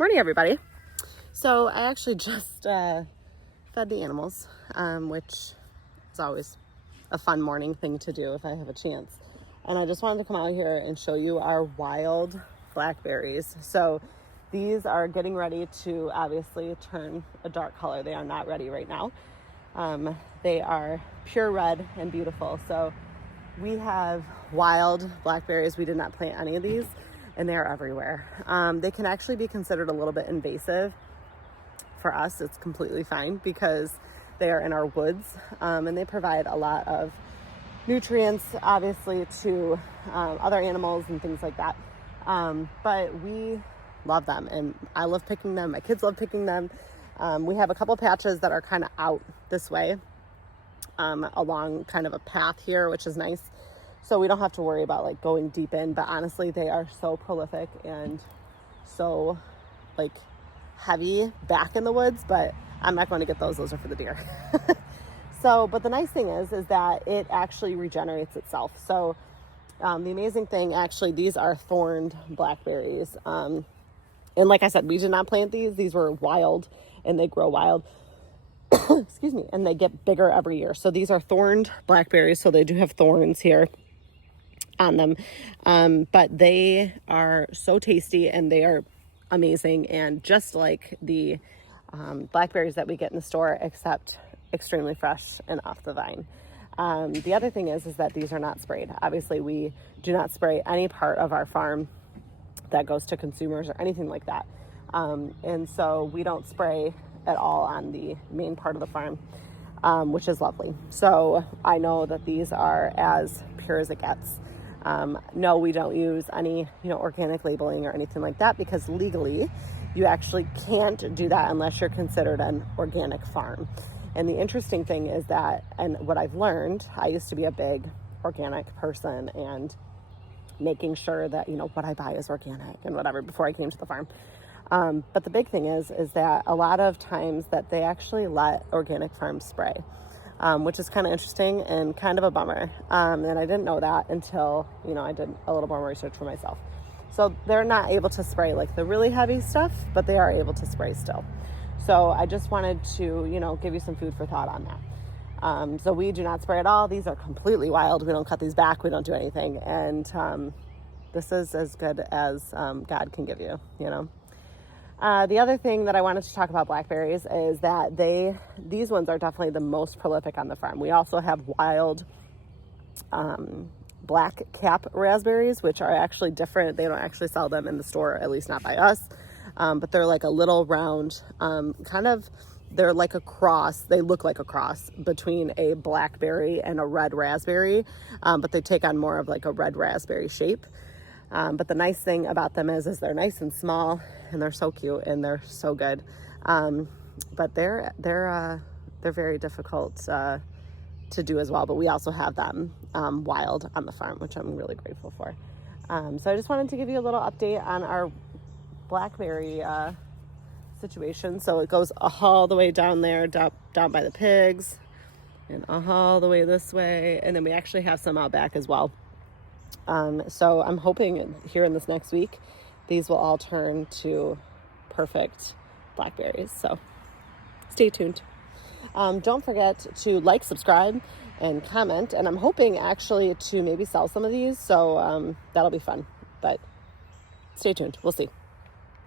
Morning, everybody. So I actually just fed the animals, which is always a fun morning thing to do if I have a chance. And I just wanted to come out here and show you our wild blackberries. So these are getting ready to obviously turn a dark color. They are not ready right now. They are pure red and beautiful. So we have wild blackberries. We did not plant any of these, and they are everywhere. They can actually be considered a little bit invasive. For us, it's completely fine because they are in our woods, and they provide a lot of nutrients, obviously, to other animals and things like that. But we love them, and I love picking them. My kids love picking them. We have a couple patches that are kind of out this way, along kind of a path here, which is nice. So we don't have to worry about like going deep in, but honestly, they are so prolific and so like heavy back in the woods, but I'm not going to get those. Those are for the deer. So, but the nice thing is that it actually regenerates itself. So the amazing thing, actually, these are thorned blackberries. And like I said, we did not plant these. These were wild and they grow wild. Excuse me. And they get bigger every year. So these are thorned blackberries. So they do have thorns here on them. But they are so tasty and they are amazing. And just like the blackberries that we get in the store, except extremely fresh and off the vine. The other thing is that these are not sprayed. Obviously, we do not spray any part of our farm that goes to consumers or anything like that. And so we don't spray at all on the main part of the farm, which is lovely. So I know that these are as pure as it gets. No, we don't use any, organic labeling or anything like that because legally you actually can't do that unless you're considered an organic farm. And the interesting thing is that, and what I've learned, I used to be a big organic person and making sure that, what I buy is organic and whatever before I came to the farm. But the big thing is that a lot of times that they actually let organic farms spray, which is kind of interesting and kind of a bummer. And I didn't know that until, I did a little more research for myself. So they're not able to spray like the really heavy stuff, but they are able to spray still. So I just wanted to, give you some food for thought on that. So we do not spray at all. These are completely wild. We don't cut these back. We don't do anything. And this is as good as God can give you, The other thing that I wanted to talk about blackberries is that these ones are definitely the most prolific on the farm. We also have wild black cap raspberries, which are actually different. They don't actually sell them in the store, at least not by us. But they're like a little round, they're like a cross. They look like a cross between a blackberry and a red raspberry, but they take on more of like a red raspberry shape. But the nice thing about them is they're nice and small and they're so cute and they're so good. But they're very difficult to do as well. But we also have them wild on the farm, which I'm really grateful for. So I just wanted to give you a little update on our blackberry situation. So it goes all the way down there, down by the pigs, and all the way this way. And then we actually have some out back as well. So I'm hoping here in this next week, these will all turn to perfect blackberries. So stay tuned. Don't forget to like, subscribe, and comment. And I'm hoping actually to maybe sell some of these. So that'll be fun. But stay tuned. We'll see.